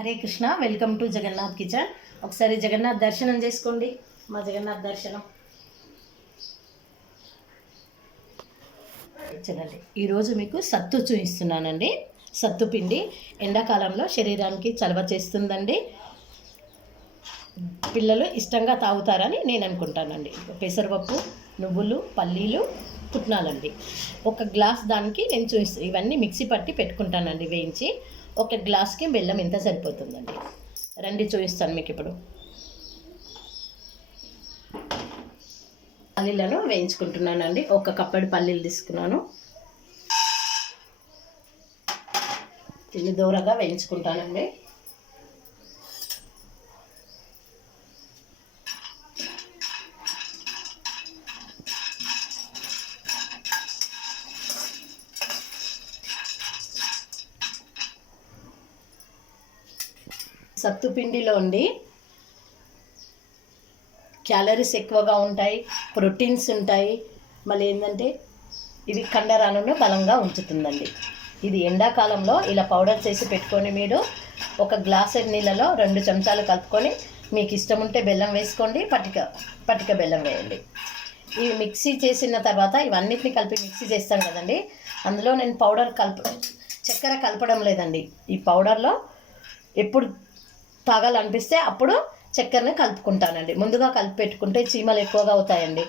Hare Krishna. Welcome to Jagannath kitchen. ఒకసారి జగన్నాథ్ దర్శనం చేసుకోండి. మా జగన్నాథ్ దర్శనం చూడండి. ఈరోజు మీకు సత్తు చూపిస్తున్నానండి. సత్తు పిండి ఎండాకాలంలో శరీరానికి చలవ చేస్తుందండి. పిల్లలు ఇష్టంగా తాగుతారని నేను అనుకుంటానండి. పెసరపప్పు, నువ్వులు, పల్లీలు, పుట్నాలండి. ఒక గ్లాస్ దానికి నేను చూపిస్తాను. ఇవన్నీ మిక్సీ పట్టి పెట్టుకుంటానండి వేయించి. ఒక గ్లాస్కి బెల్లం ఎంత సరిపోతుందండి. రండి చూపిస్తాను మీకు ఇప్పుడు. పల్లీలను వేయించుకుంటున్నానండి. ఒక కప్పడి పల్లీలు తీసుకున్నాను. దీన్ని దూరగా వేయించుకుంటానండి. సత్తు పిండిలో ఉండి క్యాలరీస్ ఎక్కువగా ఉంటాయి, ప్రోటీన్స్ ఉంటాయి. మళ్ళీ ఏంటంటే ఇది కండరాలను బలంగా ఉంచుతుందండి. ఇది ఎండాకాలంలో ఇలా పౌడర్ చేసి పెట్టుకొని మీరు ఒక గ్లాసెడ్ నీళ్ళలో 2 చెంచాలు కలుపుకొని మీకు ఇష్టం ఉంటే బెల్లం వేసుకోండి, పటిక బెల్లం వేయండి. ఇవి మిక్సీ చేసిన తర్వాత ఇవన్నిటిని కలిపి మిక్సీ చేస్తాం కదండి. అందులో నేను చక్కెర కలపడం లేదండి. ఈ పౌడర్లో ఎప్పుడు తాగాలనిపిస్తే అప్పుడు చక్కెరని కలుపుకుంటానండి. ముందుగా కలిపి పెట్టుకుంటే చీమలు ఎక్కువగా అవుతాయండి.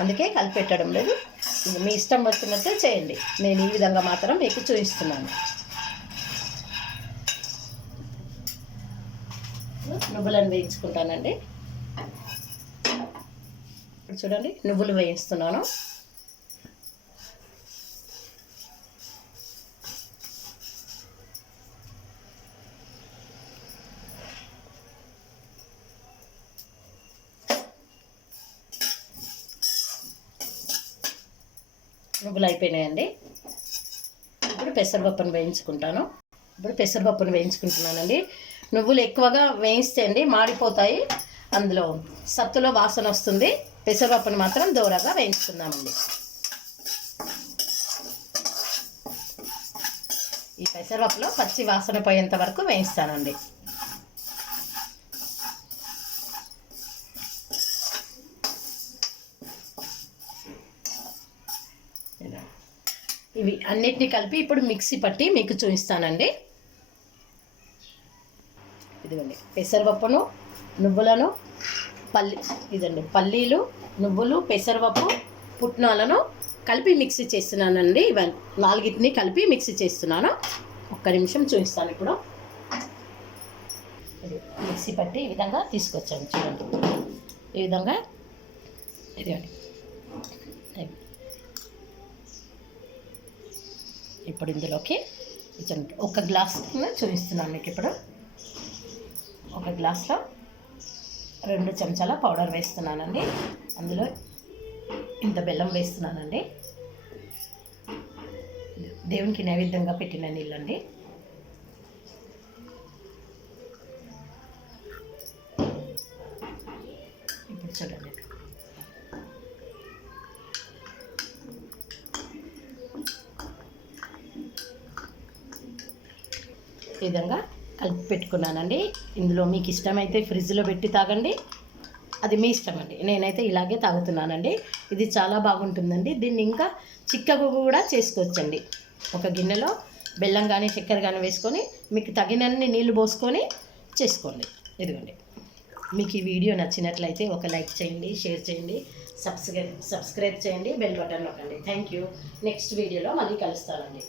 అందుకే కలిపి పెట్టడం లేదు. మీ ఇష్టం వచ్చినట్టు చేయండి. నేను ఈ విధంగా మాత్రం మీకు చూపిస్తున్నాను. నువ్వులను వేయించుకుంటానండి. చూడండి, నువ్వులు వేయిస్తున్నాను. నువ్వులు అయిపోయినాయండి. ఇప్పుడు పెసరపప్పును వేయించుకుంటున్నానండి. నువ్వులు ఎక్కువగా వేయిస్తే అండి మాడిపోతాయి. అందులో సత్తులో వాసన వస్తుంది. పెసరపప్పును మాత్రం దూరగా వేయించుకుందామండి. ఈ పెసరపప్పులో పచ్చి వాసన పోయేంత వరకు వేయిస్తానండి. ఇవి అన్నిటినీ కలిపి ఇప్పుడు మిక్సీ పట్టి మీకు చూపిస్తానండి. ఇదిగోండి, పెసరపప్పును, నువ్వులను, పల్లీలు, నువ్వులు, పెసరపప్పు, పుట్నాలను కలిపి మిక్సీ చేస్తున్నానండి. ఇవన్నీ 4 కలిపి మిక్సీ చేస్తున్నాను. ఒక్క నిమిషం చూపిస్తాను. ఇప్పుడు మిక్సీ పట్టి ఈ విధంగా తీసుకొచ్చాను. చూడండి, ఈ విధంగా. ఇదిగోండి, ఇప్పుడు ఇందులోకి ఒక గ్లాస్ చూపిస్తున్నాను మీకు. ఇప్పుడు ఒక గ్లాస్లో 2 చెంచాల పౌడర్ వేస్తున్నానండి. అందులో ఇంత బెల్లం వేస్తున్నానండి. దేవునికి నైవేద్యంగా పెట్టిన నీళ్ళండి. ఇప్పుడు చూడండి, ఈ విధంగా కలిపి పెట్టుకున్నానండి. ఇందులో మీకు ఇష్టమైతే ఫ్రిడ్జ్లో పెట్టి తాగండి, అది మీ ఇష్టం అండి. నేనైతే ఇలాగే తాగుతున్నానండి. ఇది చాలా బాగుంటుందండి. దీన్ని ఇంకా చిక్కగా కూడా చేసుకోవచ్చండి. ఒక గిన్నెలో బెల్లం కానీ చక్కెర కానీ వేసుకొని మీకు తగినన్ని నీళ్లు పోసుకొని చేసుకోండి. ఇదిగోండి, మీకు ఈ వీడియో నచ్చినట్లయితే ఒక లైక్ చేయండి, షేర్ చేయండి, సబ్స్క్రైబ్ చేయండి, బెల్ బటన్ నొక్కండి. Thank you. నెక్స్ట్ వీడియోలో మళ్ళీ కలుస్తానండి.